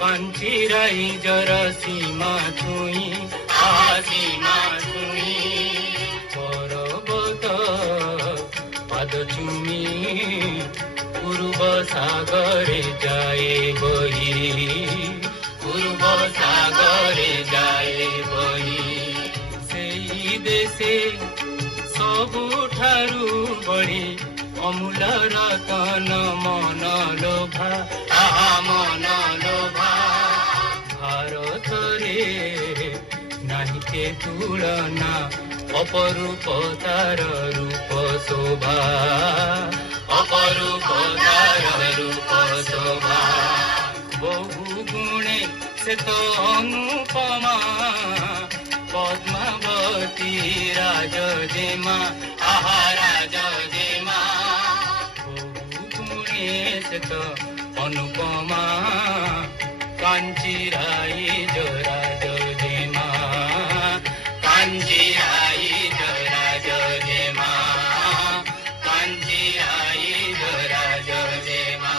कांचीराई जरा सीमा छुई सीमा छुई पर्वत पाद चुमी पूर्व सागरे जाए बही पूर्व सागरे जाए बही सेई देशे सबुठारु बड़ी अमूल रतन मन लोभा मन लोभा भारत रे नहीं के तुलना अपरूपतार रूप शोभा अपरूपतार रूप शोभा बहु गुणे से तो अनुपमा पद्मावती राजजेमा राजजेमा तो अनुपमा कांचीराई जरा जजेमा कांचीराई जरा जजेमा कांचीराई जरा जजेमा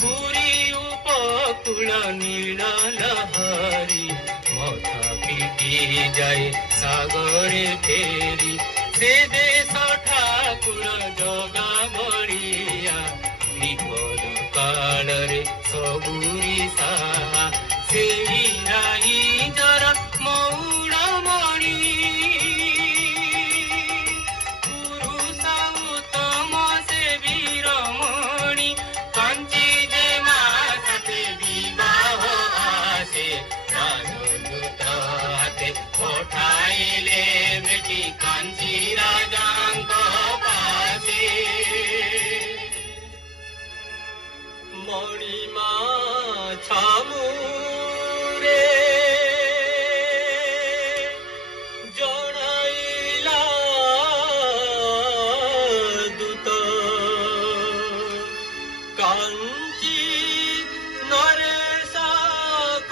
पुरी उपकूल नील लहरी मथा पिटी जाए सागरे फेरी से देश ठाकुर जगा बड़िया विपद काल रे सबुरी साहा से राई जर मौड़ मणि पुरुष उत्तम से वीरमणि कांची जे माते विवाह आसे राजदूत हाते पठाइले बेटी कांची राजांक पासे मणिमा छामु रे जणाइला दूत कांची नरेश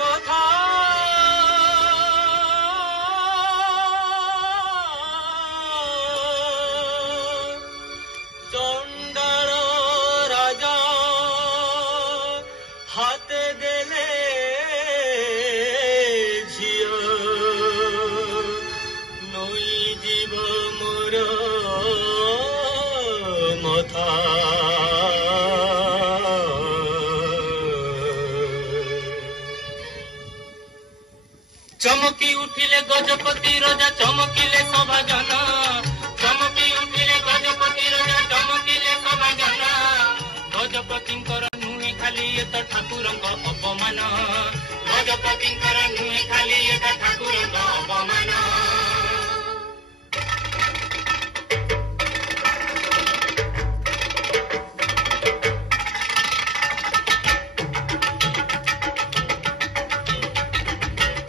कथा चमकी उठिले गजपति राजा चमकिले सभाजन चमकी उठिले गजपति राजा चमकिले सभाजन गजपतिंकर नुहे खाली एत ठाकुरंक अपमान गजपतिंकर नुहे खाली एत ठाकुरंक अपमान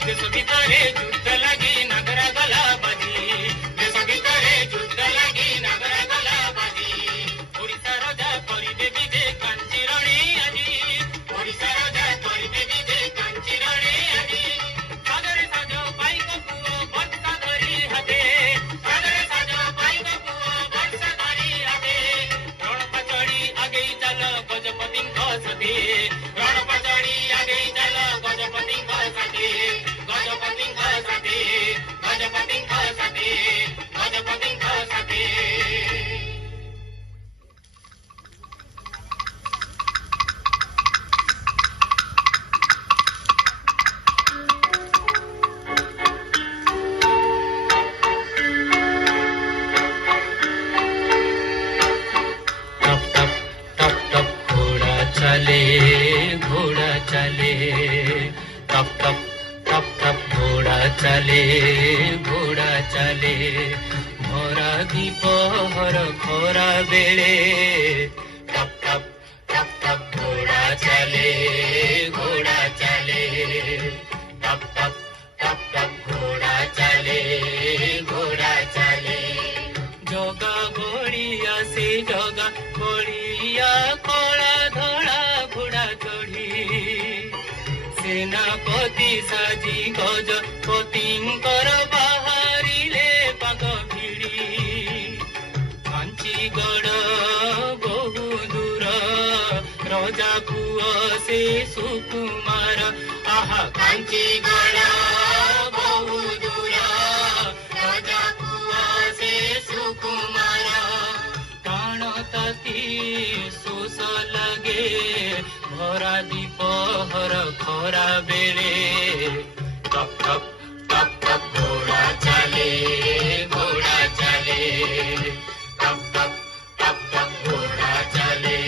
युद्ध लगी नगर गला बजी देश भितरे युद्ध लगी नगर गला बजी ओडिशा राजा करिबे विजय कांची रणि आजी ओडिशा राजा करिबे विजय कांची रणि आजी सागरे साज पाइक पुओ वर्षा धरी हाते सागरे साज पाइक पुओ वर्षा धरी हाते रण पचड़ी आगे चल गजपतिंक सती रण पचड़ी आगे चल गजपतिंक सती चले ଚାଲେ ଭରା ଦିପହର ଖରା ବେଳେ ଟପ୍ ଟପ୍ ଟପ୍ ଟପ୍ ଘୋଡ଼ା ଚାଲେ ଟପ୍ ଟପ୍ ଟପ୍ ଟପ୍ ଘୋଡ଼ା ଚାଲେ ଜଗା ବଳିଆ ସେ ଜଗା ବଳିଆ କଳା ଧଳା ଘୋଡ଼ା ଚଢ଼ି ସେନାପତି ସାଜି ଗଜପତିଙ୍କର ବାହାରିଲେ ପାଗ ଭିଡ଼ି କାଞ୍ଚିଗଡ଼ ବହୁ ଦୂର ରଜା ପୁଅ ସେ ସୁକୁମାର ଆହା କାଞ୍ଚିଗଡ଼ ବହୁ ଦୂର ରଜା ପୁଅ ସେ ସୁକୁମାର ପ୍ରାଣ ତାତି ଶୋଷ ଲାଗେ ଭରା ଦିପହର ଖରା ବେଳେ ଟପ୍ ଟପ୍ ଟପ୍ ଟପ୍ ଘୋଡ଼ା ଚାଲେ ଟପ୍ ଟପ୍ ଟପ୍ ଟପ୍ ଘୋଡ଼ା ଚାଲେ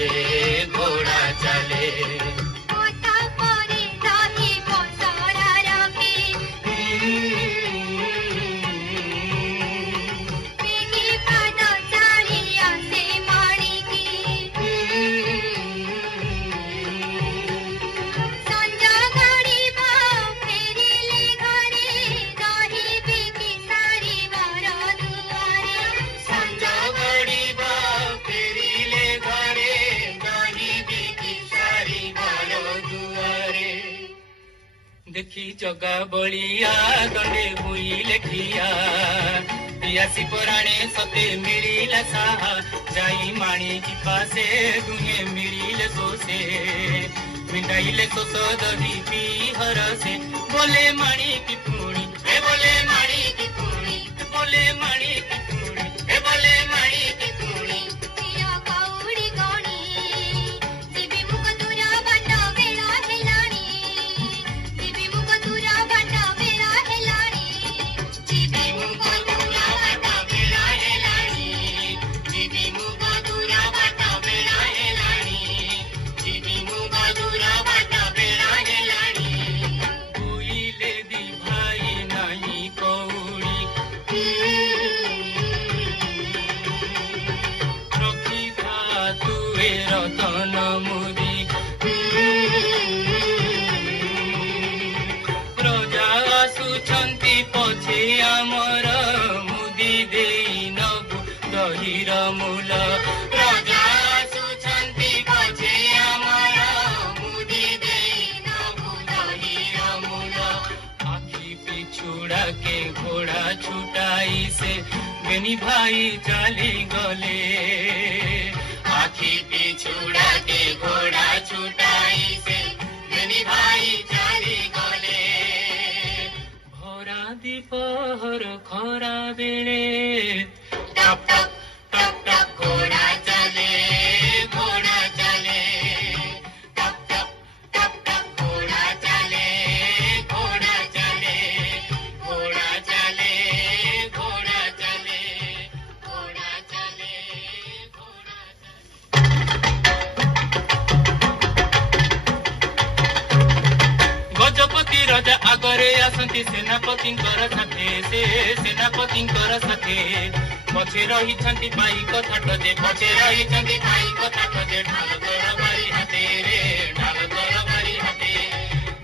देखी जगा बलिया गंडे हुई लेखिया पियासी पराणे सते मिलिला साहा जाई माणी की पासे दुहे मिलिले सोसे मिंडाइले सोस दही पी हरसे बोले माणी की पुणी ए बोले माणी की पुणी बोले माणी की पुणी ए बोले माणी की पुणी पिया काउडी गणी जीवी मुख तुरा बंडा बेला हेलाणी जीवी मुख तुरा बंडा बेला हेलाणी जीवी मुख तुरा बंडा बेला हेलाणी जीवी मुख तुरा बंडा बेला हेलाणी जीवी मुख तुरा बंडा बेला हेलाणी कोइले दी भाई नाही कौड़ी रखी था तुए रतन मुदी प्रजा आसुछंती पछे आमर मुदी देई नबु दहिर मूल प्रजा आसुछंती पछे आमर मुदी देई नबु दहिर मूल आखी पिछुड़ा के घोड़ा छुटाई से बेनी भाई चाली गले आखी पिछुड़ा के घोड़ा छुटाई से बेनी भाई चाली गले भरा दीपहर खरा बेले टप टप टप टप घोड़ा चले टप टप टप टप घोड़ा चले घोड़ा चले घोड़ा चले घोड़ा चले घोड़ा चले घोड़ा गजपति राजा आगरे आसंती सेनापतिंकर साथे से सेनापतिंकर साथे पछे रहिछंती पाई कथा जे पछे रहिछंती पाई कथा जे ढाल कर बारी हाते रे ढाल कर बारी हाते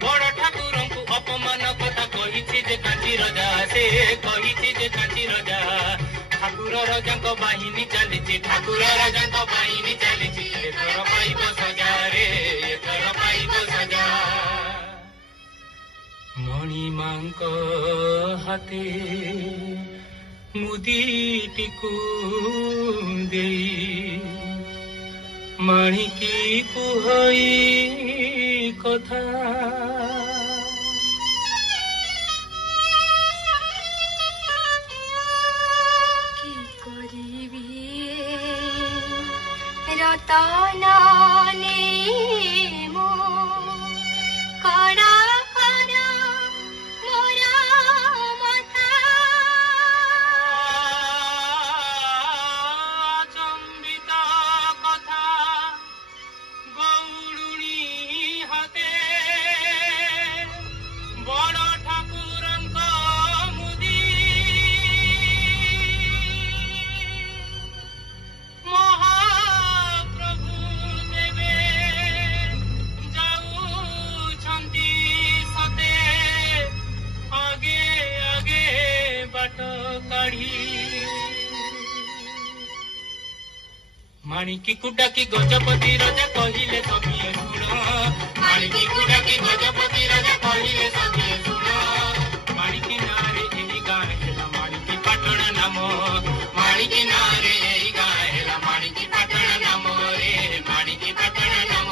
बड़ ठाकुरंकु अपमान कथा कहिछि जे कांची राजा से कहिछि जे कांची राजा ठाकुर राजांक बाहिनी चालिछि ठाकुर राजांक बाहिनी चालिछि एथर पाइब सजा रे एथर पाइब सजा मणिमांक हाते मुदीटिकु देई माणिकी कुहई कथा की करिबी रतना नेमो कड़ा कड़ा मोरा मथा चंबिता कथा गौरुणी हाते बड़ ठाकुरंक काढ़ी माणिकी कुडाकी गजपति राजा कहिले सखिए सुन माणिकी कुडाकी गजपति राजा कहिले सखिए सुन माणिकी नारे एही गाँ हेला माणिकी पाटण नाम माणिकी नारे एही गाँ हेला माणिकी पाटण नाम रे माणिकी पाटण नाम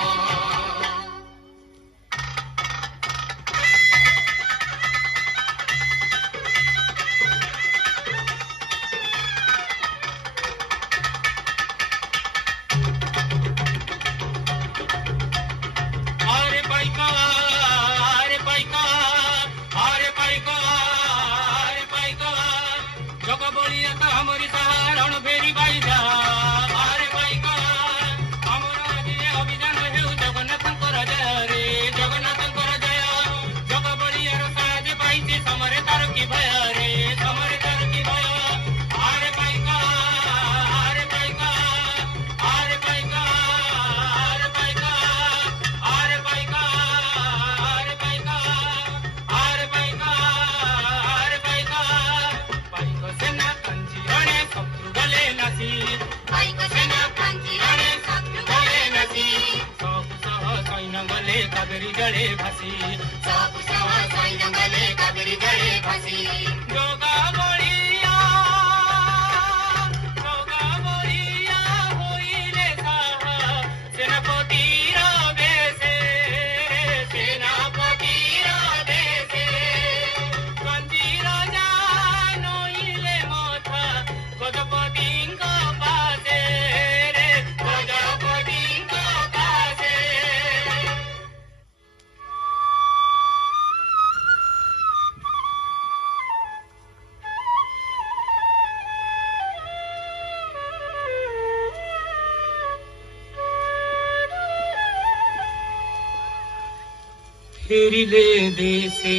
फेरिले देशे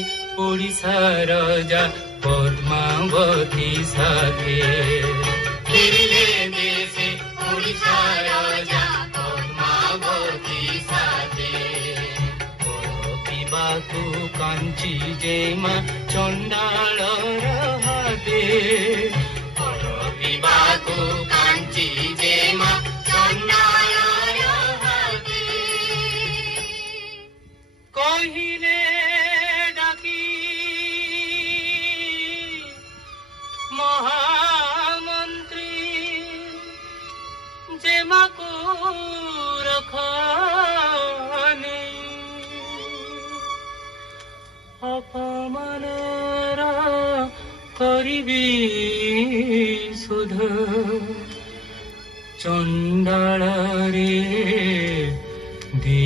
ओडिसा राजा पद्मावती साथे फेरिले देशे ओडिसा राजा पद्मावती साथे पिबाकु कांची जेमा चंडाल हाते पिबाकु कांची जेमा चंडाल कहिले डाकी महामंत्री जेमाको रखाने अपमान करिबी सुध चंडाल रे दे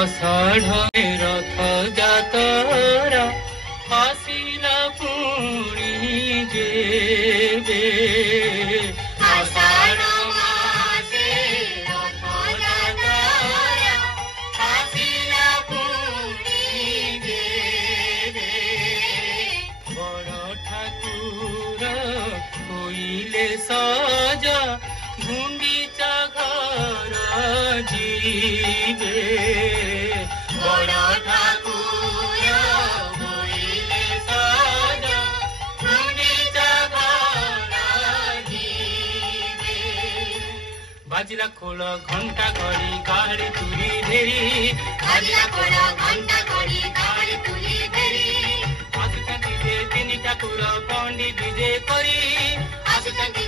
आषाढ़ रथ जातरा आसिला पुणी जे ଯିବେ ଆଷାଢ଼ ମାସେ ରଥଯାତ୍ରା ଆସିଲା ପୁଣି ଯେବେ ବଡ଼ ଠାକୁର ହୋଇଲେ ସଜ ଗୁଣ୍ଡିଚା ଘର ଯିବେ ବଡ଼ ଠାକୁର ହୋଇଲେ ସଜ ଗୁଣ୍ଡିଚା ଘର ଯିବେ ବାଜିଲା ଖୋଳ ଘଣ୍ଟା ଘଡ଼ି ଗାଡ଼ି ତୁରି ଧେରି ବାଜିଲା ଖୋଳ ଘଣ୍ଟା ଘଡ଼ି ଗାଡ଼ି ତୁରି ଧରି ଆସୁଛନ୍ତି ଯେ ତିନି ଠାକୁର ପଣ୍ଡି ବିଜେ କରି ଆସୁଛନ୍ତି